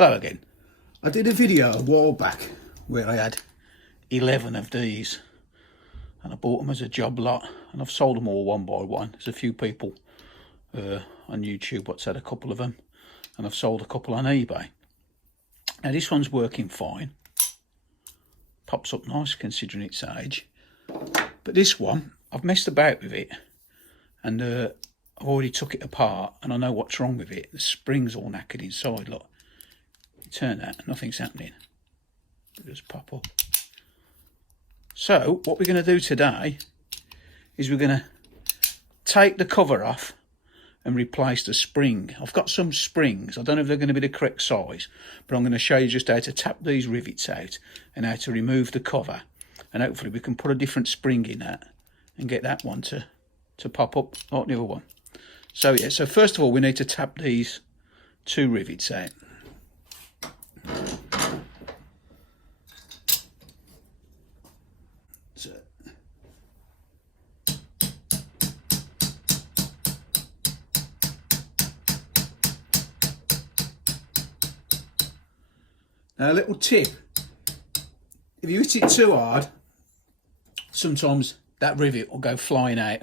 Hello again. I did a video a while back where I had 11 of these and I bought them as a job lot, and I've sold them all one by one. There's a few people on YouTube what's had a couple of them, and I've sold a couple on eBay. Now this one's working fine, pops up nice considering its age, but this one I've messed about with it, and I've already took it apart and I know what's wrong with it. The spring's all knackered inside. Look, you turn that, nothing's happening. It'll just pop up. So what we're going to do today is we're going to take the cover off and replace the spring. I've got some springs. I don't know if they're going to be the correct size, but I'm going to show you just how to tap these rivets out and how to remove the cover, and hopefully we can put a different spring in that and get that one to pop up like the other one. So yeah, so first of all we need to tap these two rivets out. So now a little tip, if you hit it too hard, sometimes that rivet will go flying out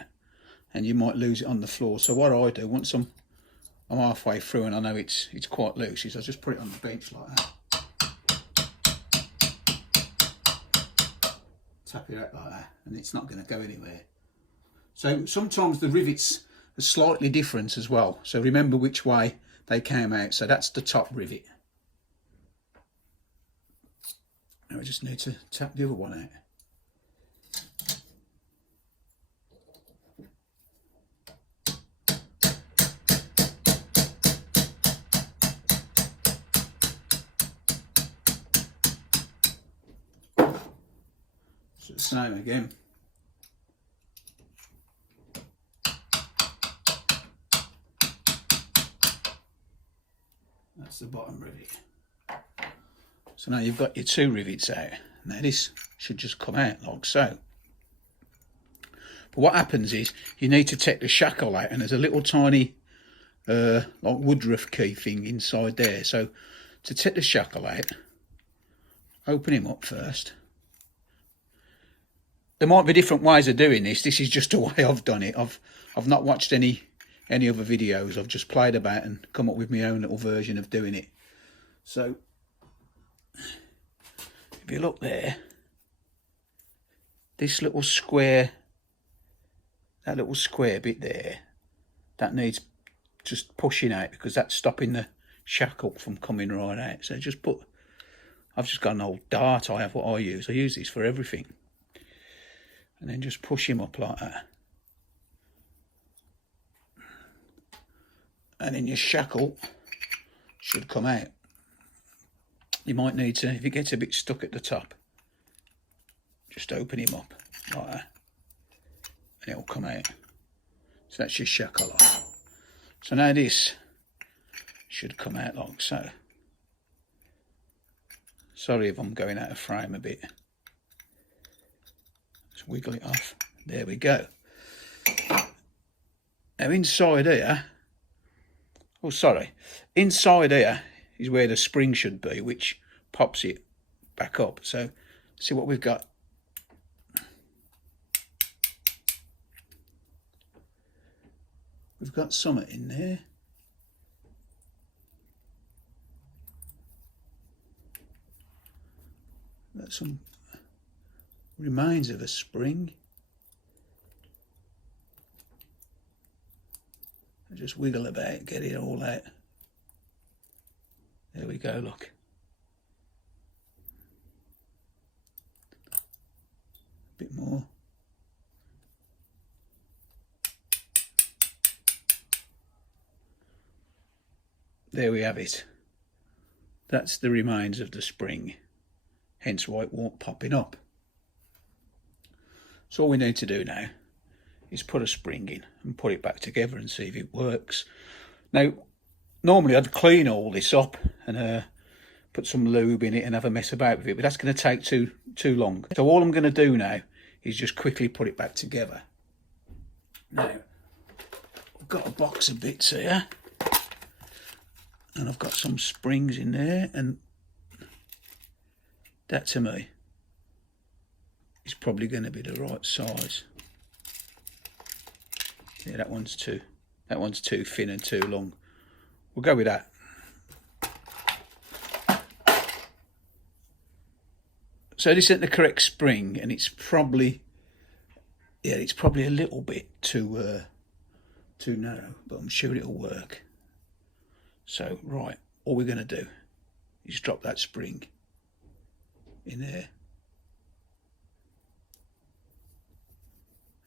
and you might lose it on the floor. So what I do, once I'm halfway through and I know it's quite loose, is I just put it on the bench like that. Tap it out like that, and it's not going to go anywhere. So sometimes the rivets are slightly different as well, so remember which way they came out. So that's the top rivet. Now we just need to tap the other one out. So the same again. That's the bottom rivet. So now you've got your two rivets out. Now this should just come out like so. But what happens is you need to take the shackle out, and there's a little tiny like woodruff key thing inside there. So to take the shackle out, open him up first. There might be different ways of doing this. This is just the way I've done it. I've not watched any other videos. I've just played about and come up with my own little version of doing it. So if you look there, this little square, that little square bit there, that needs just pushing out because that's stopping the shackle from coming right out. So just put, I've just got an old dart. I have what I use. I use these for everything. And then just push him up like that. And then your shackle should come out. You might need to, if it gets a bit stuck at the top, just open him up like that, and it'll come out. So that's your shackle off. So now this should come out like so. Sorry if I'm going out of frame a bit. Just wiggle it off. There we go. Now inside here, oh sorry, inside here is where the spring should be, which pops it back up. So see what we've got. We've got something in there. Got some remains of a spring. I just wiggle about, get it all out. There we go, look. A bit more. There we have it. That's the remains of the spring, hence why it won't popping up. So all we need to do now is put a spring in and put it back together and see if it works. Now, normally I'd clean all this up and put some lube in it and have a mess about with it, but that's going to take too long. So all I'm going to do now is just quickly put it back together. Now, I've got a box of bits here. And I've got some springs in there, and that to me is probably going to be the right size. Yeah, that one's too thin and too long. We'll go with that. So this isn't the correct spring, and it's probably a little bit too narrow, but I'm sure it'll work. So right, all we're going to do is drop that spring in there.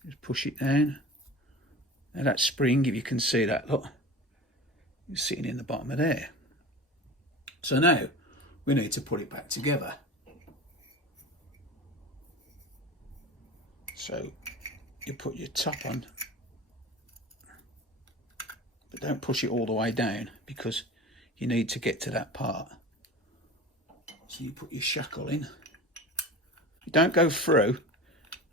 Just push it down. Now that spring, if you can see that, look, it's sitting in the bottom of there. So now we need to put it back together. So you put your top on, but don't push it all the way down because you need to get to that part. So you put your shackle in. You don't go through,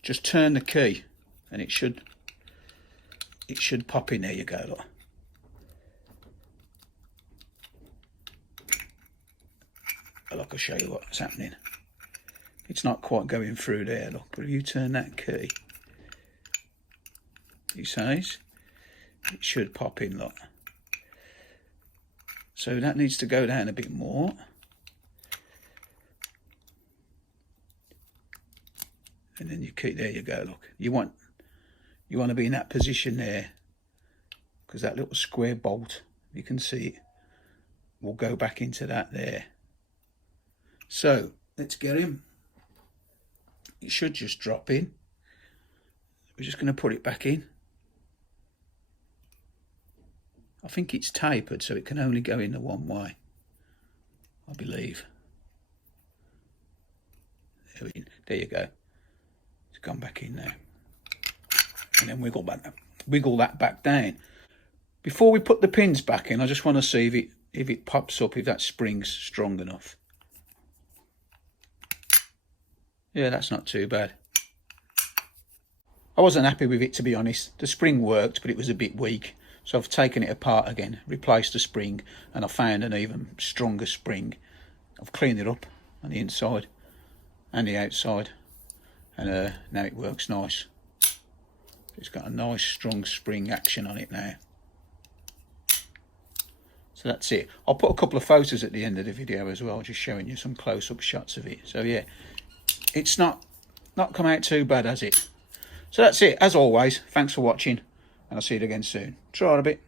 just turn the key and it should pop in. There you go, look. Look, I'll show you what's happening. It's not quite going through there, look, but if you turn that key, you see, it should pop in, look. So that needs to go down a bit more. And then you keep, there you go, look. You want to be in that position there, because that little square bolt, you can see it, will go back into that there. So let's get him. It should just drop in. We're just going to put it back in. I think it's tapered, so it can only go in the one way, I believe. There you go. It's gone back in now. And then wiggle that back down. Before we put the pins back in, I just want to see if it pops up, if that spring's strong enough. Yeah, that's not too bad. I wasn't happy with it, to be honest. The spring worked, but it was a bit weak. So I've taken it apart again, replaced the spring, and I found an even stronger spring. I've cleaned it up on the inside and the outside, and now it works nice. It's got a nice strong spring action on it now. So that's it. I'll put a couple of photos at the end of the video as well, just showing you some close-up shots of it. So yeah, it's not come out too bad, has it? So that's it. As always, thanks for watching, and I'll see you again soon. Try it a bit.